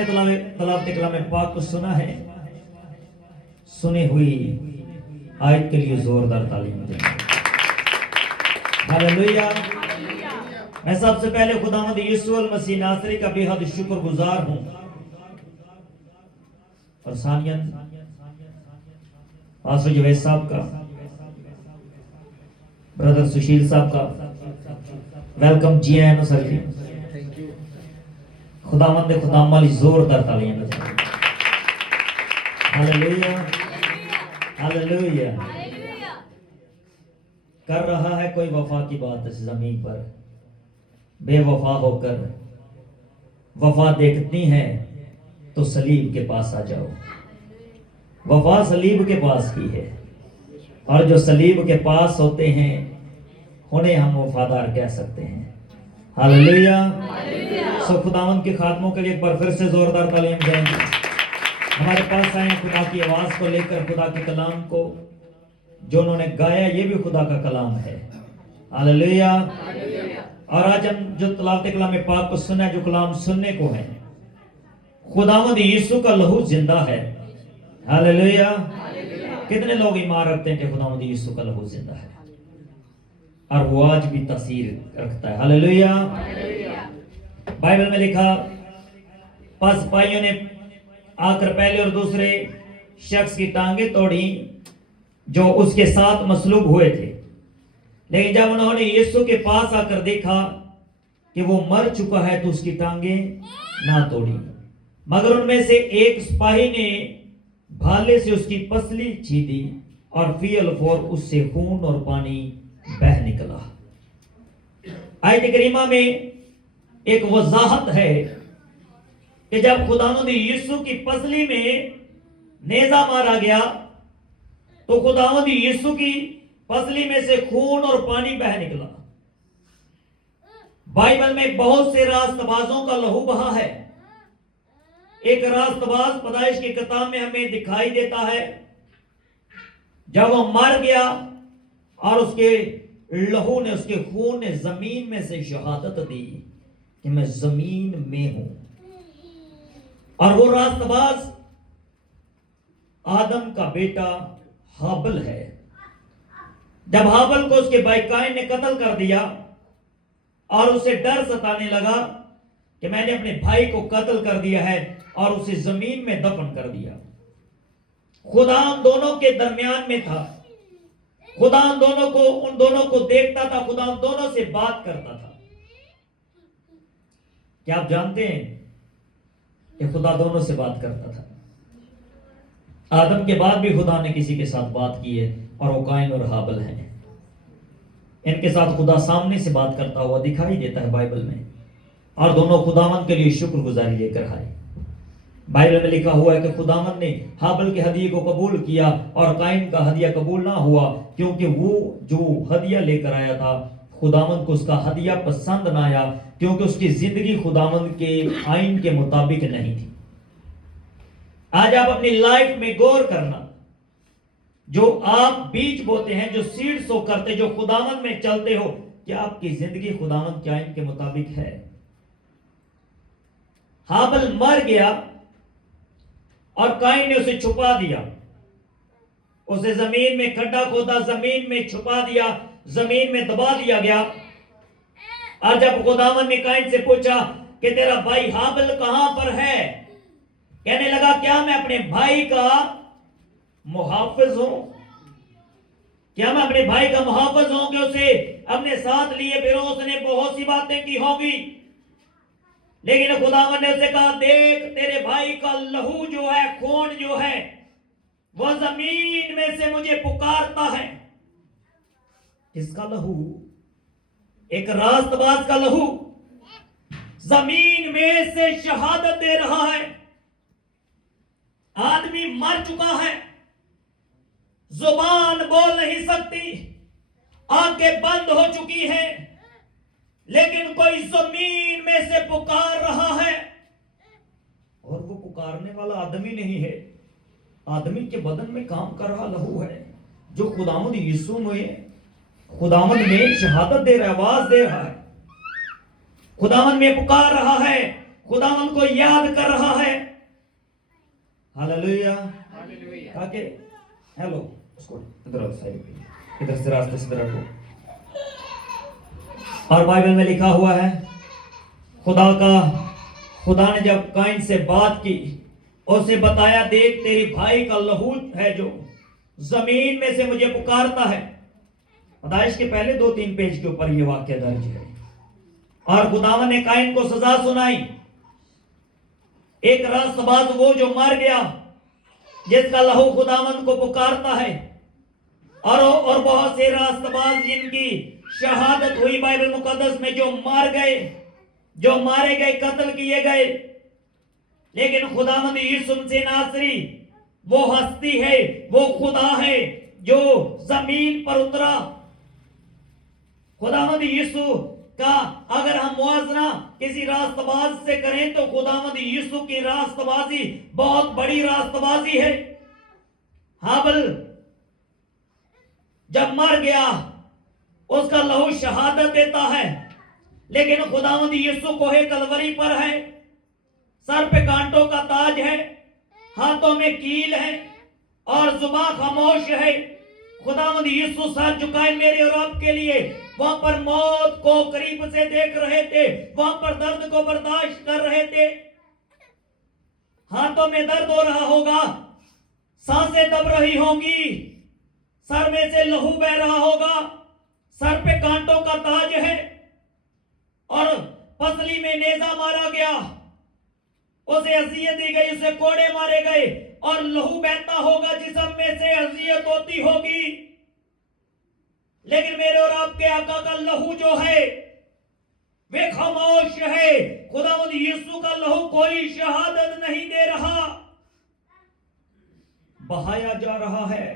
हमने तलावत कलाम पाक को सुना है, सुनी हुई आयत के लिए जोरदार तालीम दें। हालेलुया। मैं सबसे पहले खुदावंद यीशु मसीह नासरी का बेहद शुक्रगुजार हूं, और सानियन पास्टर जवेद साहब का, ब्रदर सुशील साहब का वेलकम जी आया सर जी। खुदावंद खुदाम वाली जोरदार तालियां बजाएं। Hallelujah hallelujah. कर रहा है कोई वफा की बात इस जमीन पर, बेवफा होकर वफा देखती है तो सलीब के पास आ जाओ। वफा सलीब के पास की है, और जो सलीब के पास होते हैं उन्हें हम वफादार कह सकते हैं। हालेलुया। सो खुदावंद के खात्मों के लिए एक बार फिर से जोरदार तालीम देंगे। हमारे पास आए खुदा की आवाज को लेकर, खुदा के कलाम को जो उन्होंने गाया ये भी खुदा का कलाम है। हालेलुया। और आज हम जो तलावत कलाम पाक को सुना, जो कलाम सुनने को है, खुदावंद यीशु का लहू जिंदा है। हालेलुया। कितने लोग ईमान रखते हैं कि खुदावंद यीशु का लहू जिंदा है, और वो आज भी तासीर रखता है। हालेलुया। बाइबल में लिखा, पास सिपाहियों ने आकर पहले और दूसरे शख्स की टांगे तोड़ी जो उसके साथ मसलूब हुए थे, लेकिन जब उन्होंने यीशु के पास आकर देखा कि वो मर चुका है तो उसकी टांगे ना तोड़ी, मगर उनमें से एक सिपाही ने भाले से उसकी पसली छीदी और फियल फोर उससे खून और पानी बह निकला। आयत करीमा में एक वजाहत है कि जब खुदावंद यीशु की पसली में नेजा मारा गया तो खुदावंद यीशु की पसली में से खून और पानी बह निकला। बाइबल में बहुत से रास्तबाजों का लहू बहा है। एक रास्तबाज पैदाइश की किताब में हमें दिखाई देता है, जब वो मर गया और उसके लहू ने, उसके खून ने जमीन में से शहादत दी कि मैं जमीन में हूं। और वो रास्तबाज आदम का बेटा हाबिल है। जब हाबिल को उसके भाई काइन ने कत्ल कर दिया और उसे डर सताने लगा कि मैंने अपने भाई को कत्ल कर दिया है, और उसे जमीन में दफन कर दिया। खुदा उन दोनों के दरमियान में था। खुदा उन दोनों को देखता था। खुदा उन दोनों से बात करता था। क्या आप जानते हैं कि खुदा दोनों से बात करता था? आदम के बाद भी खुदा ने किसी के साथ बात की है, और वो काइन और हाबिल हैं। इनके साथ खुदा सामने से बात करता हुआ दिखाई देता है बाइबल में, और दोनों खुदावंद के लिए शुक्रगुजारी लेकर आए। बाइबल में लिखा हुआ है कि खुदावंद ने हाबिल के हदिये को कबूल किया और काइन का हदिया कबूल ना हुआ, क्योंकि वो जो हदिया लेकर आया था खुदावंद को उसका हदिया पसंद ना आया, क्योंकि उसकी जिंदगी खुदावंद के आइन के मुताबिक नहीं थी। आज आप अपनी लाइफ में गौर करना, जो आप बीज बोते हैं, जो सीड सो करते, जो खुदावंद में चलते हो, क्या आपकी जिंदगी खुदावंद के आइन के मुताबिक है? हाबिल मर गया और काइन ने उसे छुपा दिया। उसे जमीन में खड्डा खोदा, जमीन में छुपा दिया, जमीन में दबा दिया गया। और जब खुदावंद ने काइन से पूछा कि तेरा भाई हाबिल कहां पर है, कहने लगा क्या मैं अपने भाई का मुहाफिज हूं? क्या मैं अपने भाई का मुहाफिज हूं कि उसे अपने साथ लिए फिर उसने बहुत सी बातें की होगी? लेकिन खुदावंद ने उसे कहा, देख तेरे भाई का लहू जो है, खून जो है, वो जमीन में से मुझे पुकारता है। किसका लहू? एक रास्तबाज का लहू जमीन में से शहादत दे रहा है। आदमी मर चुका है, जुबान बोल नहीं सकती, आंखें बंद हो चुकी हैं, लेकिन कोई जमीन में से पुकार रहा है। और वो पुकारने वाला आदमी नहीं है, आदमी के बदन में काम कर रहा लहू है, जो खुदावंद यीशु में, खुदावंद में शहादत दे रहा है, आवाज दे रहा है, खुदावंद में पुकार रहा है, खुदावंद को याद कर रहा है। हालेलुया। ताकि हेलो उसको इधर साइड पे, इधर से रास्ते से रखो। और बाइबल में लिखा हुआ है खुदा ने जब काइन से बात की, उसे बताया, देख तेरे भाई का लहू है जो जमीन में से मुझे पुकारता है। पैदाइश के पहले 2-3 पेज के ऊपर यह वाक्य दर्ज है। और खुदावन ने काइन को सजा सुनाई। एक रास्तबाज वो जो मर गया, जिसका लहू खुदावन को पुकारता है। और बहुत से रास्तबाज जिनकी शहादत हुई बाइबल मुकद्दस में, जो मार गए, जो मारे गए, कत्ल किए गए। लेकिन खुदावंद यीशु मसीह नासरी वो हस्ती है, वो खुदा है जो जमीन पर उतरा। खुदावंद यीशु का अगर हम मुआवजा किसी रास्तबाज से करें तो खुदावंद यीशु की रास्तबाजी बहुत बड़ी रास्तबाजी है। हाबल जब मर गया, उसका लहू शहादत देता है। लेकिन खुदावंद यीशु कोहे कलवरी पर है, सर पे कांटों का ताज है, हाथों में कील है और जुबान खामोश है। खुदावंद यीशु सर झुकाए मेरे और आपके लिए वहां पर मौत को करीब से देख रहे थे, वहां पर दर्द को बर्दाश्त कर रहे थे। हाथों में दर्द हो रहा होगा, सांसें दब रही होंगी, सर में से लहू बह रहा होगा, सर पे कांटों का ताज है और पसली में नेजा मारा गया, उसे अजियत दी गई, उसे कोड़े मारे गए और लहू बहता होगा, जिस्म में से अजियत होती होगी। लेकिन मेरे और आपके आका का लहू जो है वे खामोश है। खुदावंद यीशु का लहू कोई शहादत नहीं दे रहा, बहाया जा रहा है,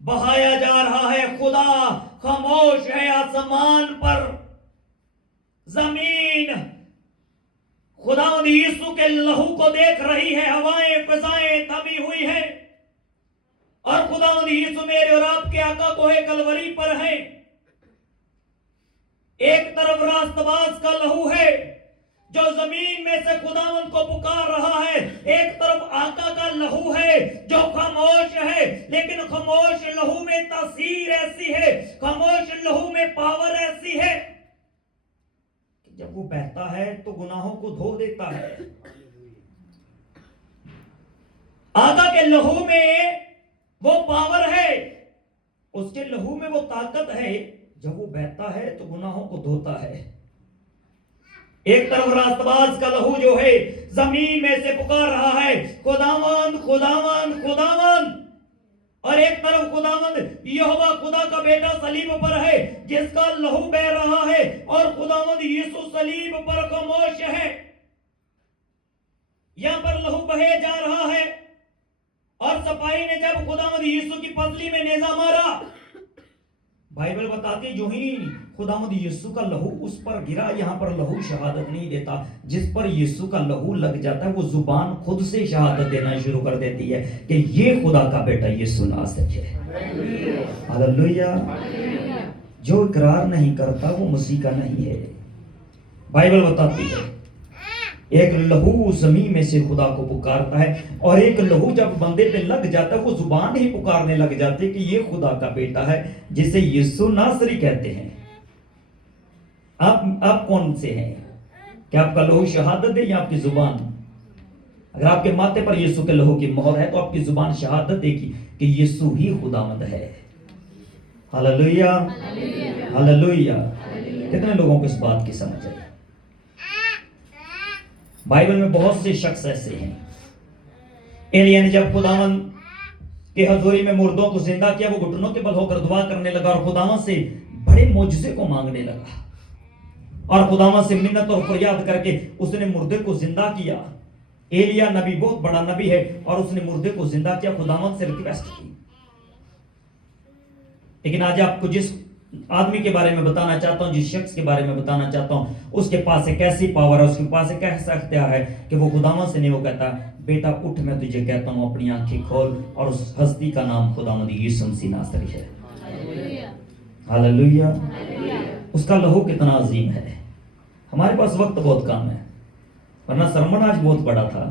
बहाया जा रहा है। खुदा खामोश है। आसमान पर, जमीन खुदावंद यीशु के लहू को देख रही है। हवाएं फिजाएं थमी हुई है और खुदावंद यीशु मेरे और आपके आका कोहे कलवरी पर है। एक तरफ रास्तबाज का लहू है जो जमीन में से खुदावंद को पुकार रहा है, एक तरफ आका का लहू है जो खामोश है। लेकिन खामोश लहू में तासीर ऐसी है, खामोश लहू में पावर ऐसी है कि जब वो बहता है तो गुनाहों को धो देता है। आका के लहू में वो पावर है, उसके लहू में वो ताकत है, जब वो बहता है तो गुनाहों को धोता है। एक तरफ रास्तबाज का लहू जो है जमीन में से पुकार रहा है, खुदावंद खुदावंद खुदावंद, और एक तरफ खुदावंद यहोवा खुदा का बेटा सलीब पर है जिसका लहू बह रहा है और खुदावंद यीशु सलीब पर खामोश है। यहां पर लहू बहे जा रहा है और सपाई ने जब खुदावंद यीशु की पसली में नेजा मारा, बाइबल बताती जो ही खुदावंद यीशु का लहू उस पर गिरा। यहां पर लहू शहादत नहीं देता, जिस पर यीशु का लहू लग जाता है वो जुबान खुद से शहादत देना शुरू कर देती है कि ये खुदा का बेटा यीशु नासरी है। हालेलुया। जो इकरार नहीं करता वो मसीह का नहीं है। बाइबल बताती है एक लहू जमीन में से खुदा को पुकारता है और एक लहू जब बंदे पे लग जाता है वो जुबान ही पुकारने लग जाती है कि ये खुदा का बेटा है जिसे यीशु नासरी कहते हैं। आप कौन से हैं? क्या आपका लहू शहादत है या आपकी जुबान? अगर आपके माथे पर यीशु के लहू की मोहर है तो आपकी जुबान शहादत देगी कि यीशु ही खुदावंद है। Hallelujah, hallelujah. कितने लोगों को इस बात की समझ आई? बाइबल में बहुत से शख्स ऐसे हैं। एलिया ने जब खुदावन के हजूरी में मुर्दों को जिंदा किया, वो घुटनों के बल होकर दुआ करने लगा और खुदावन से बड़े मौजज़े को मांगने लगा और खुदावन से मिन्नत और फरियाद करके उसने मुर्दे को जिंदा किया। एलिया नबी बहुत बड़ा नबी है और उसने मुर्दे को जिंदा किया, खुदावन से रिक्वेस्ट की। लेकिन आज आपको जिस आदमी के बारे में बताना चाहता हूं, जिस शख्स के बारे में बताना चाहता हूं, उसके पास एक ऐसी पावर है, उसके पास एक ऐसा इख्तियार है कि वो खुदावंद से नहीं, वो कहता बेटा उठ, मैं तुझे कहता हूं अपनी आंखें खोल, और उस हस्ती का नाम खुदावंद यीशु मसीह नासरी है। हालेलुया। उसका लहू कितना अजीम है। हमारे पास वक्त बहुत कम है, वरना सरमन आज बहुत बड़ा था।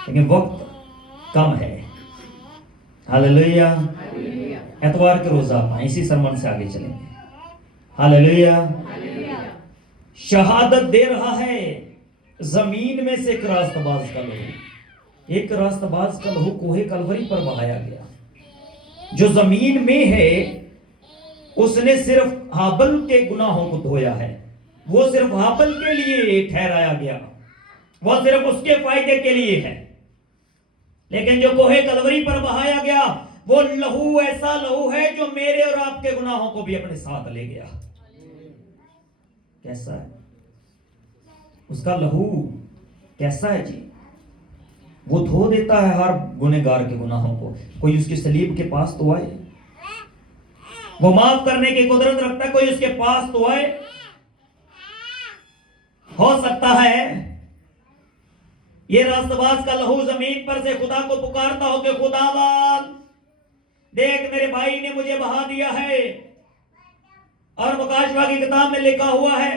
लेकिन वक्त कम है। हालेलुया। एतवार के रोज आप आए, इसी सरमन से आगे चलेंगे। हालेलुया। शहादत दे रहा है जमीन में से एक रास्तबाज का लहू। एक रास्तबाज का लहू कोहे कलवरी पर बहाया गया। जो जमीन में है उसने सिर्फ हाबल के गुनाहों को धोया है। वो सिर्फ हाबल के लिए ठहराया गया, वह सिर्फ उसके फायदे के लिए है। लेकिन जो कोहे कलवरी पर बहाया गया वो लहू ऐसा लहू है जो मेरे और आपके गुनाहों को भी अपने साथ ले गया। कैसा है उसका लहू? कैसा है जी? वो धो देता है हर गुनहगार के गुनाहों को। कोई उसकी सलीब के पास तो आए, वो माफ करने की कुदरत रखता है, कोई उसके पास तो आए। हो सकता है ये रास्तबाज का लहू जमीन पर से खुदा को पुकारता हो कि खुदावन देख मेरे भाई ने मुझे बहा दिया है। और प्रकाशवा की किताब में लिखा हुआ है,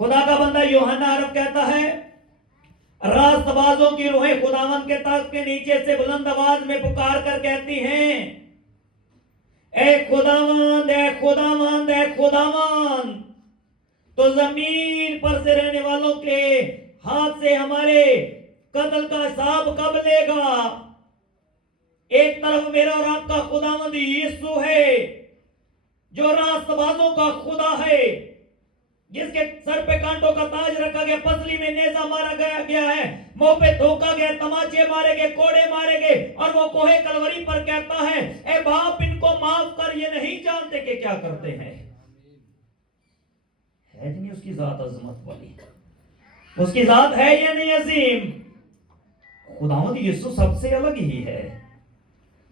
खुदा का बंदा यूहन्ना अरब कहता है, रास्तबाजों की रूहें खुदावन के तख्त के नीचे से बुलंद आवाज में पुकार कर कहती हैं, ए खुदावन, ए खुदावन, ए खुदावन। तो जमीन पर से रहने वालों के हाथ से हमारे कत्ल का हिसाब कब लेगा? एक तरफ मेरा और आपका खुदावंद यीशु है जो रास्तबाजों का खुदा है, जिसके सर पे कांटों का ताज रखा गया, पसली में नेजा मारा गया है, मुंह पे धोखा गया, तमाचे मारे गए, कोड़े मारे गए। और वो कोहे कलवरी पर कहता है, ए बाप इनको माफ कर, ये नहीं जानते कि क्या करते हैं। है नहीं उसकी जात अजमत वाली? उसकी जात है या नहीं अजीम? खुदावंद यीशु सबसे अलग ही है।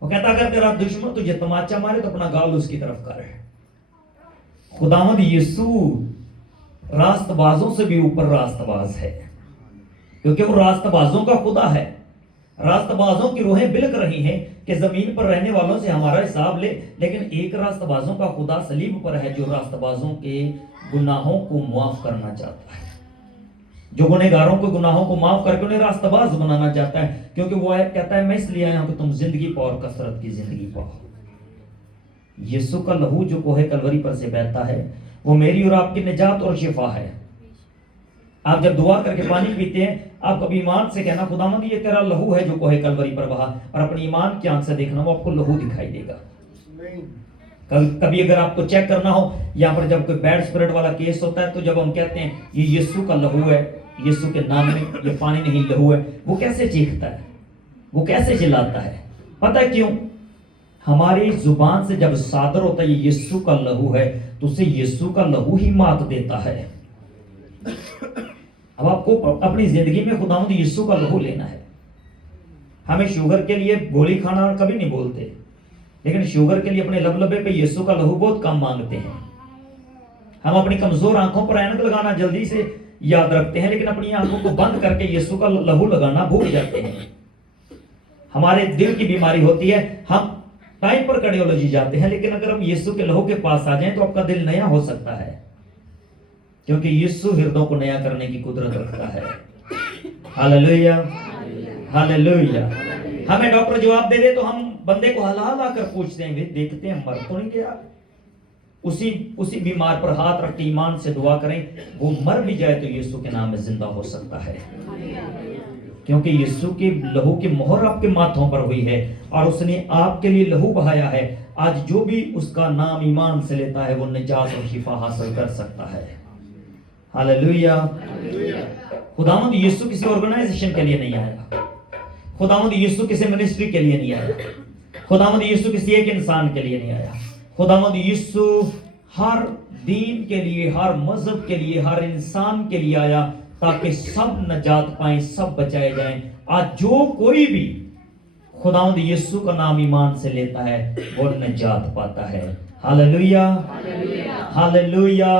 वो कहता अगर तेरा दुश्मन तुझे तमाचा मारे तो अपना गाल उसकी तरफ कर। खुदावंद यीशु रास्तबाजों से भी ऊपर रास्तबाज है, क्योंकि वो रास्तबाजों का खुदा है। रास्तबाजों की रूहें बिलक रही हैं कि जमीन पर रहने वालों से हमारा हिसाब ले, लेकिन एक रास्तबाजों का खुदा सलीब पर है जो रास्तबाजों के गुनाहों को माफ करना चाहता है, जो गुनहगारों के गुनाहों को माफ करके उन्हें रास्तबाज बनाना चाहता है। क्योंकि वो कहता है मैं इसलिए आया हूं कि तुम जिंदगी पाओ और कसरत की जिंदगी पाओ। यीशु का लहू जो कोहे कलवरी पर से बहता है वो मेरी और आपकी निजात और शिफा है। आप जब दुआ करके पानी पीते हैं, आप कभी ईमान से कहना खुदावंद ये तेरा लहू है जो कोहे कलवरी पर बहा, और अपनी ईमान की आंख से देखना वो आपको लहू दिखाई देगा। कभी अगर आपको चेक करना हो, यहाँ पर जब कोई बैड स्पिरिट वाला केस होता है तो जब हम कहते हैं ये यीशु का लहू है, यीशु के नाम में ये पानी नहीं लहू है, वो कैसे चीखता है, वो कैसे चिल्लाता है? पता है क्यों? हमारी जुबान से जब सादर होता है ये यीशु का लहू है तो उसे यीशु का लहू ही मात देता है। अब आपको अपनी जिंदगी में खुदावंद यीशु का लहू लेना है। हमें शुगर के लिए गोली खाना कभी नहीं बोलते, लेकिन शुगर के लिए अपने लबलबे पे यीशु का लहू बहुत कम मांगते हैं। हम अपनी कमजोर आंखों पर ऐनक लगाना जल्दी से याद रखते हैं, लेकिन अपनी आंखों को बंद करके यीशु का लहू लगाना भूल जाते हैं। हमारे दिल की बीमारी होती है, हम टाइम पर कार्डियोलॉजी जाते हैं, लेकिन अगर हम यीशु के लहू के पास आ जाएं तो आपका दिल नया हो सकता है, क्योंकि यीशु हृदयों को नया करने की कुदरत रखता है। Hallelujah, hallelujah. हमें डॉक्टर जवाब दे दे तो हम बंदे को हला हला कर पूछते हैं, देखते हैं मर तो नहीं गया। उसी बीमार पर हाथ रख के ईमान से दुआ करें, वो मर भी जाए तो यीशु के नाम में जिंदा हो सकता है, क्योंकि यीशु के लहू की मोहर आपके माथों पर हुई है और उसने आपके लिए लहू बहाया है। आज जो भी उसका नाम ईमान से लेता है वो निजात और शिफा हासिल कर सकता है। हालेलुया। खुदावंद यीशु किसी ऑर्गेनाइजेशन के लिए नहीं आया, खुदावंद यीशु किसी मिनिस्ट्री के लिए नहीं आया, खुदावंद यीशु किसी एक इंसान के लिए नहीं आया। खुदावंद यीशु हर दीन के लिए, हर मजहब के लिए, हर इंसान के लिए आया ताकि सब नजात पाएं, सब बचाए जाएं। आज जो कोई भी खुदावंद यीशु का नाम ईमान से लेता है वो नजात पाता है। Hallelujah, hallelujah.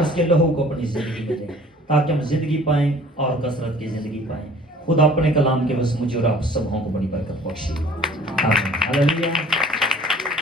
उसके लहू को अपनी जिंदगी में दें ताकि हम जिंदगी पाएं और कसरत की जिंदगी पाएं। खुदा अपने कलाम के बस मुझे और आप सबों को बड़ी बरकत बख्शे। आमीन। हालेलुया।